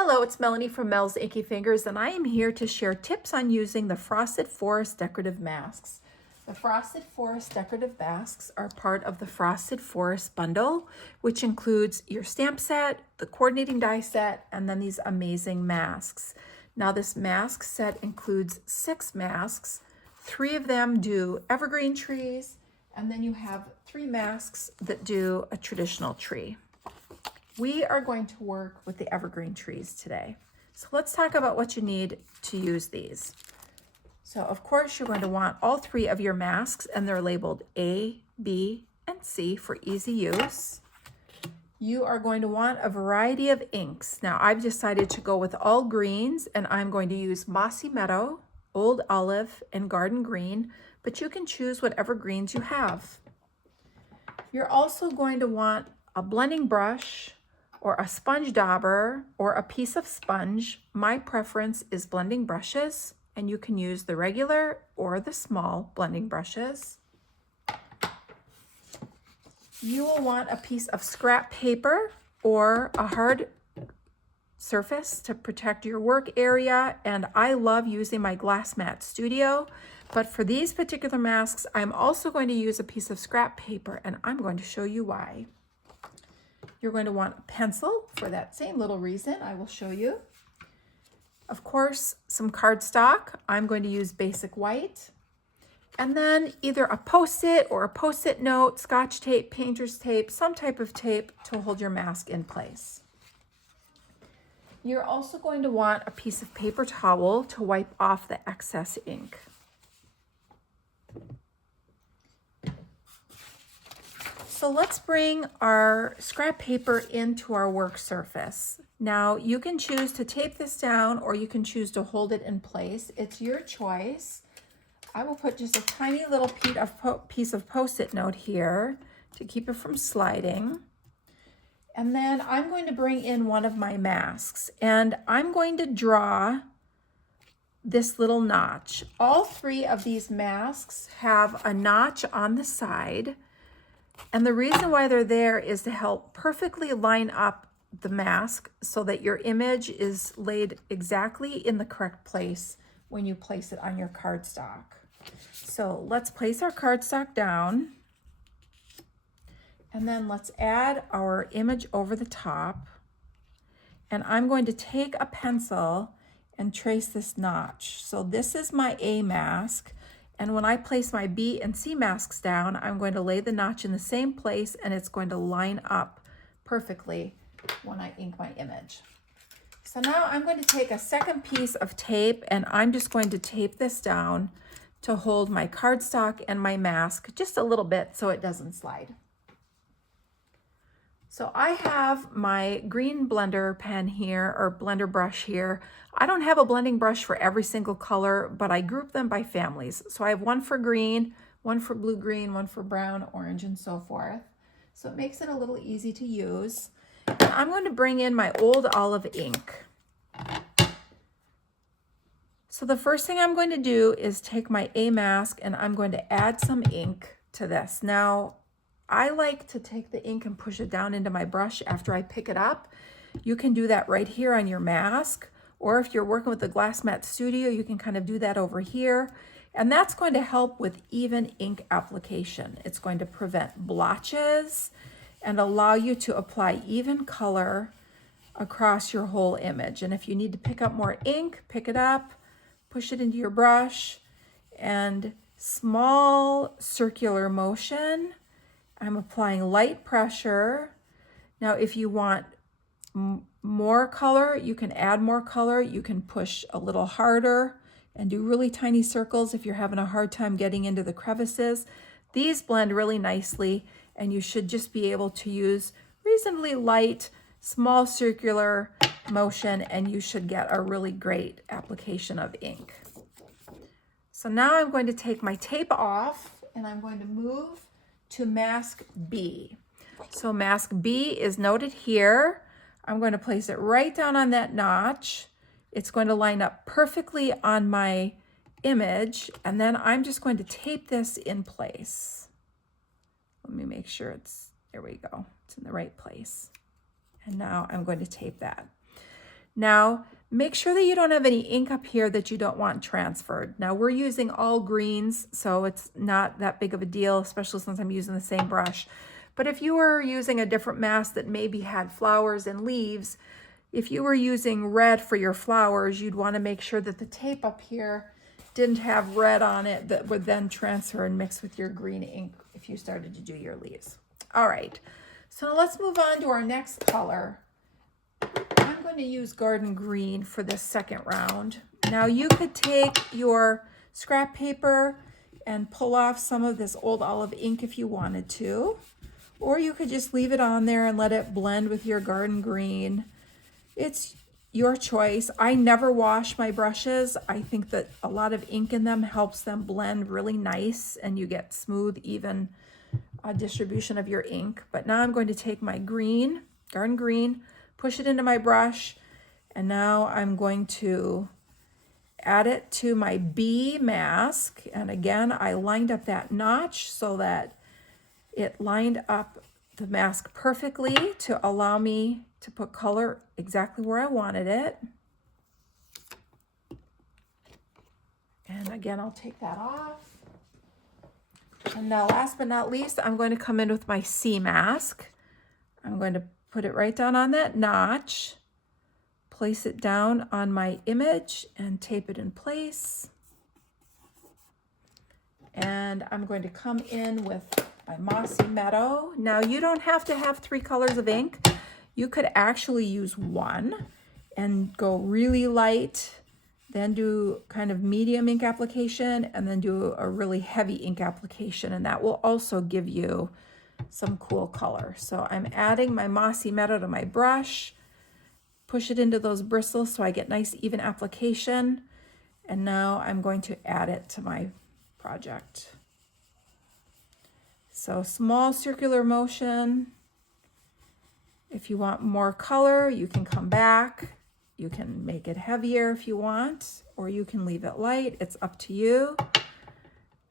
Hello, it's Melanie from Mel's Inky Fingers, and I am here to share tips on using the Frosted Forest decorative masks. The Frosted Forest decorative masks are part of the Frosted Forest bundle, which includes your stamp set, the coordinating die set, and then these amazing masks. Now this mask set includes 6 masks. 3 of them do evergreen trees, and then you have 3 masks that do a traditional tree. We are going to work with the evergreen trees today. So let's talk about what you need to use these. So of course you're going to want all 3 of your masks, and they're labeled A, B, and C for easy use. You are going to want a variety of inks. Now I've decided to go with all greens, and I'm going to use Mossy Meadow, Old Olive, and Garden Green, but you can choose whatever greens you have. You're also going to want a blending brush, or a sponge dauber, or a piece of sponge. My preference is blending brushes, and you can use the regular or the small blending brushes. You will want a piece of scrap paper or a hard surface to protect your work area, and I love using my glass mat studio, but for these particular masks, I'm also going to use a piece of scrap paper, and I'm going to show you why. You're going to want a pencil for that same little reason. I will show you. Of course, some cardstock. I'm going to use basic white. And then either a Post-it or a Post-it note, Scotch tape, painter's tape, some type of tape to hold your mask in place. You're also going to want a piece of paper towel to wipe off the excess ink. So let's bring our scrap paper into our work surface. Now you can choose to tape this down, or you can choose to hold it in place. It's your choice. I will put just a tiny little piece of Post-it note here to keep it from sliding. And then I'm going to bring in one of my masks, and I'm going to draw this little notch. All 3 of these masks have a notch on the side. And the reason why they're there is to help perfectly line up the mask so that your image is laid exactly in the correct place when you place it on your cardstock. So let's place our cardstock down, and then let's add our image over the top. And I'm going to take a pencil and trace this notch. So this is my A mask. And when I place my B and C masks down, I'm going to lay the notch in the same place, and it's going to line up perfectly when I ink my image. So now I'm going to take a second piece of tape, and I'm just going to tape this down to hold my cardstock and my mask just a little bit so it doesn't slide. So I have my green blender pen here, or blender brush here. I don't have a blending brush for every single color, but I group them by families. So I have one for green, one for blue-green, one for brown, orange, and so forth. So it makes it a little easy to use. And I'm going to bring in my Old Olive ink. So the first thing I'm going to do is take my A mask, and I'm going to add some ink to this. Now, I like to take the ink and push it down into my brush after I pick it up. You can do that right here on your mask, or if you're working with the Glass Mat Studio, you can kind of do that over here. And that's going to help with even ink application. It's going to prevent blotches and allow you to apply even color across your whole image. And if you need to pick up more ink, pick it up, push it into your brush, and small circular motion. I'm applying light pressure. Now, if you want more color, you can add more color. You can push a little harder and do really tiny circles if you're having a hard time getting into the crevices. These blend really nicely, and you should just be able to use reasonably light, small circular motion, and you should get a really great application of ink. So now I'm going to take my tape off, and I'm going to move to mask B. So mask B is noted here. I'm going to place it right down on that notch. It's going to line up perfectly on my image, and then I'm just going to tape this in place. Let me make sure there we go, it's in the right place. And now I'm going to tape that. Now, make sure that you don't have any ink up here that you don't want transferred. Now, we're using all greens, so it's not that big of a deal, especially since I'm using the same brush. But if you were using a different mask that maybe had flowers and leaves, if you were using red for your flowers, you'd want to make sure that the tape up here didn't have red on it that would then transfer and mix with your green ink if you started to do your leaves. All right, so let's move on to our next color. I'm going to use garden green for this second round. Now you could take your scrap paper and pull off some of this old olive ink if you wanted to, or you could just leave it on there and let it blend with your garden green. It's your choice. I never wash my brushes. I think that a lot of ink in them helps them blend really nice and you get smooth, even distribution of your ink. But now I'm going to take my green, garden green, push it into my brush, and now I'm going to add it to my bee mask. And again, I lined up that notch so that it lined up the mask perfectly to allow me to put color exactly where I wanted it. And again, I'll take that off. And now last but not least, I'm going to come in with my C mask. I'm going to put it right down on that notch, place it down on my image and tape it in place. And I'm going to come in with my Mossy Meadow. Now you don't have to have 3 colors of ink. You could actually use one and go really light, then do kind of medium ink application, and then do a really heavy ink application, and that will also give you some cool color. So I'm adding my Mossy Meadow to my brush, push it into those bristles so I get nice even application, and now I'm going to add it to my project. So small circular motion. If you want more color, you can come back. You can make it heavier if you want, or you can leave it light. It's up to you.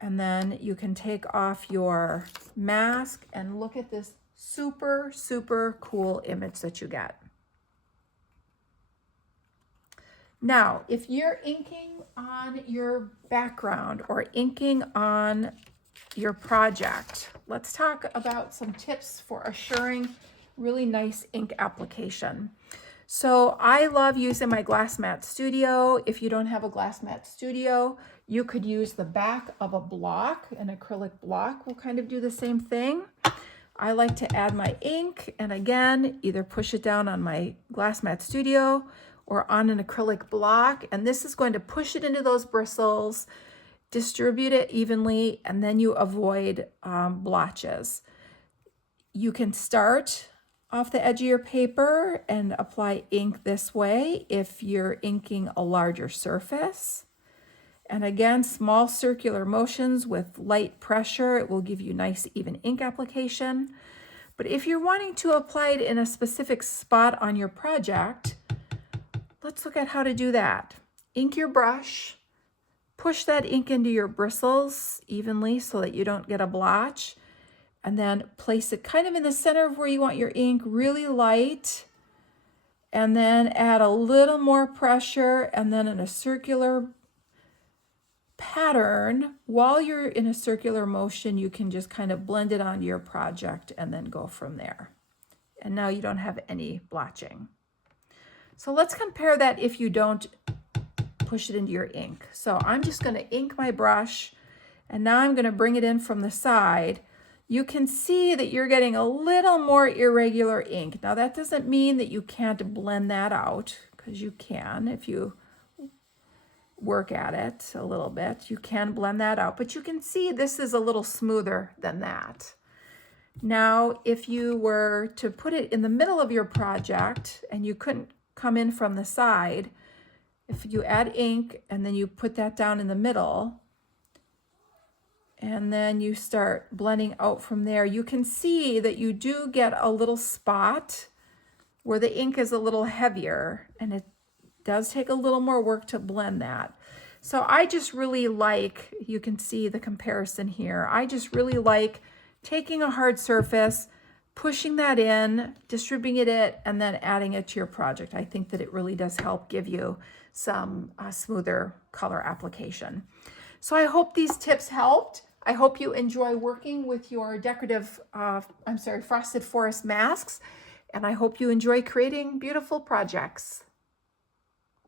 And then you can take off your mask and look at this super, super cool image that you get. Now, if you're inking on your background or inking on your project, let's talk about some tips for assuring really nice ink application. So I love using my Glass Mat Studio. If you don't have a Glass Mat Studio, you could use the back of a block. An acrylic block will kind of do the same thing. I like to add my ink and again, either push it down on my Glass Mat Studio or on an acrylic block. And this is going to push it into those bristles, distribute it evenly, and then you avoid blotches. You can start off the edge of your paper and apply ink this way if you're inking a larger surface. And again, small circular motions with light pressure, it will give you nice even ink application. But if you're wanting to apply it in a specific spot on your project, let's look at how to do that. Ink your brush, push that ink into your bristles evenly so that you don't get a blotch. And then place it kind of in the center of where you want your ink, really light, and then add a little more pressure, and then in a circular pattern, while you're in a circular motion, you can just kind of blend it onto your project and then go from there. And now you don't have any blotching. So let's compare that if you don't push it into your ink. So I'm just going to ink my brush, and now I'm going to bring it in from the side. You can see that you're getting a little more irregular ink. Now that doesn't mean that you can't blend that out, because you can if you work at it a little bit. You can blend that out, but you can see this is a little smoother than that. Now, if you were to put it in the middle of your project and you couldn't come in from the side, if you add ink and then you put that down in the middle, and then you start blending out from there, you can see that you do get a little spot where the ink is a little heavier, and it does take a little more work to blend that. So I just really like, you can see the comparison here, I just really like taking a hard surface, pushing that in, distributing it, and then adding it to your project. I think that it really does help give you some smoother color application. So I hope these tips helped. I hope you enjoy working with your decorative, frosted forest masks, and I hope you enjoy creating beautiful projects.